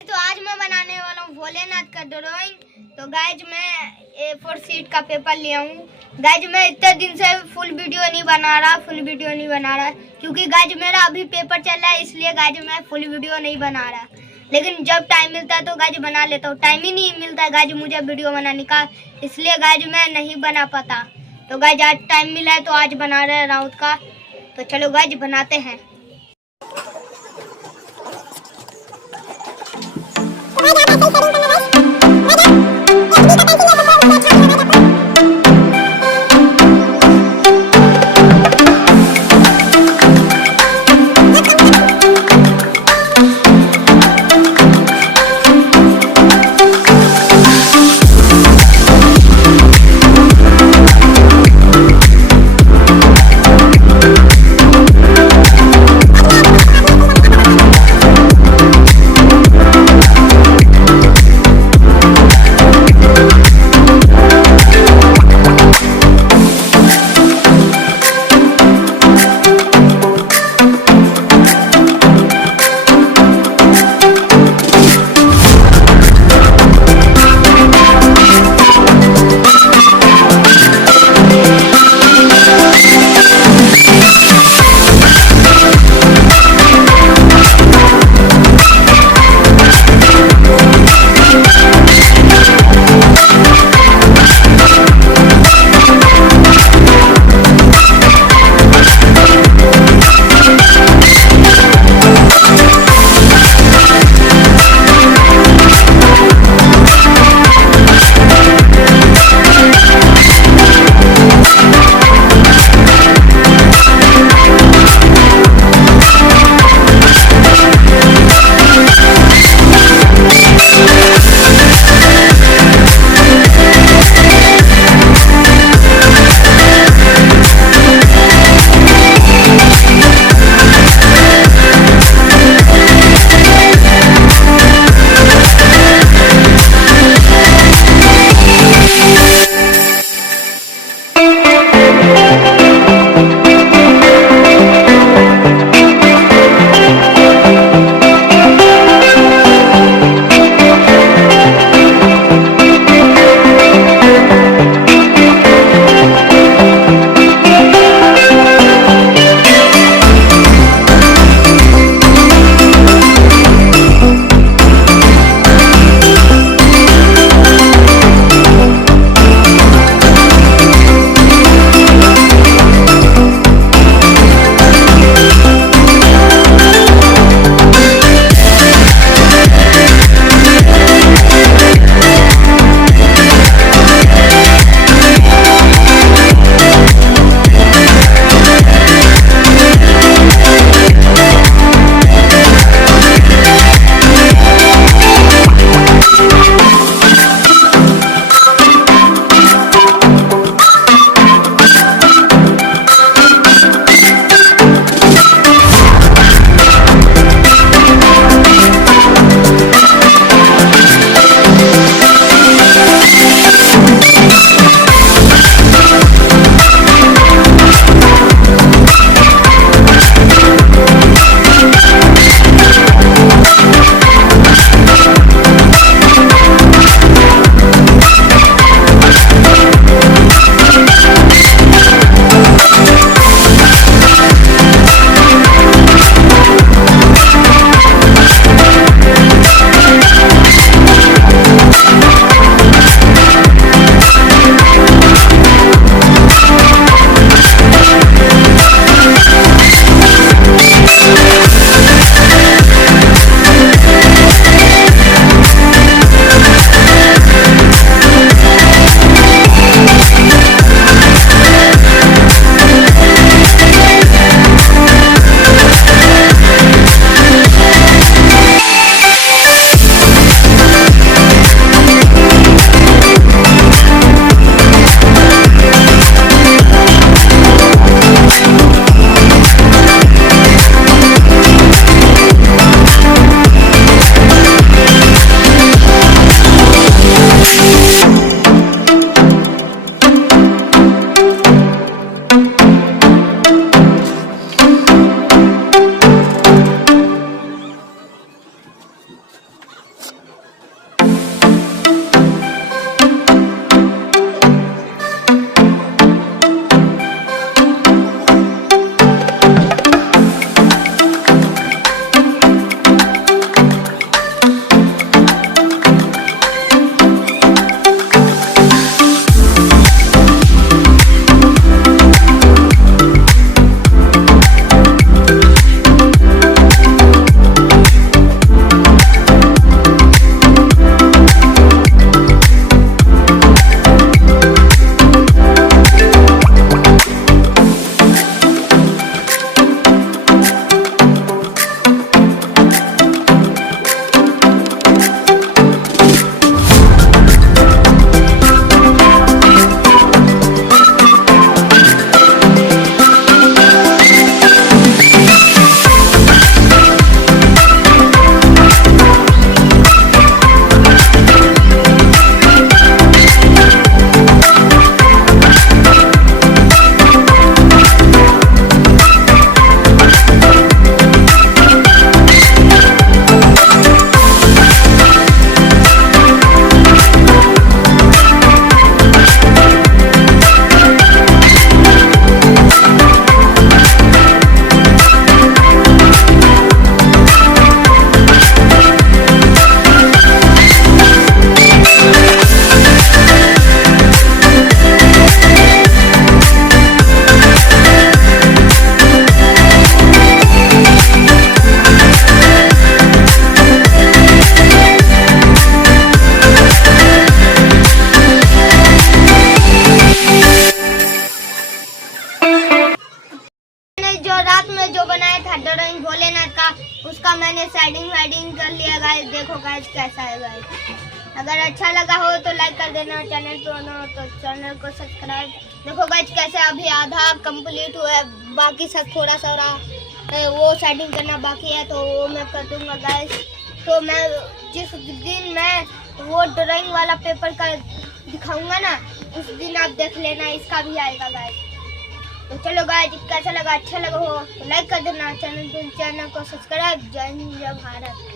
तो आज मैं बनाने वाला हूँ भोलेनाथ का ड्राइंग। तो गाइज मैं A4 शीट का पेपर लिया हूँ। गाइज मैं इतने दिन से फुल वीडियो नहीं बना रहा क्योंकि गाइज मेरा अभी पेपर चल रहा है, इसलिए गाइज मैं फुल वीडियो नहीं बना रहा। लेकिन जब टाइम मिलता है तो गाइज बना लेता हूँ। टाइम ही नहीं मिलता है गाइज मुझे वीडियो बनाने का, इसलिए गाइज मैं नहीं बना पाता। तो गाइज आज टाइम मिला है तो आज बना रहे राउत का। तो चलो गाइज बनाते हैं। देखो गाइज कैसा है गाइज। अगर अच्छा लगा हो तो लाइक कर देना, चैनल पे हो तो चैनल को सब्सक्राइब। देखो गाइज कैसे अभी आधा कंप्लीट हुआ है, बाकी सब थोड़ा सा वो सेटिंग करना बाकी है तो वो मैं कर दूंगा गाइज। तो मैं जिस दिन मैं वो ड्राइंग वाला पेपर का दिखाऊंगा ना, उस दिन आप देख लेना, इसका भी आएगा गाइज। तो चलो गाइज कैसा लगा, अच्छा लगा हो तो लाइक कर देना, चैनल को सब्सक्राइब। जय हिंद जय भारत।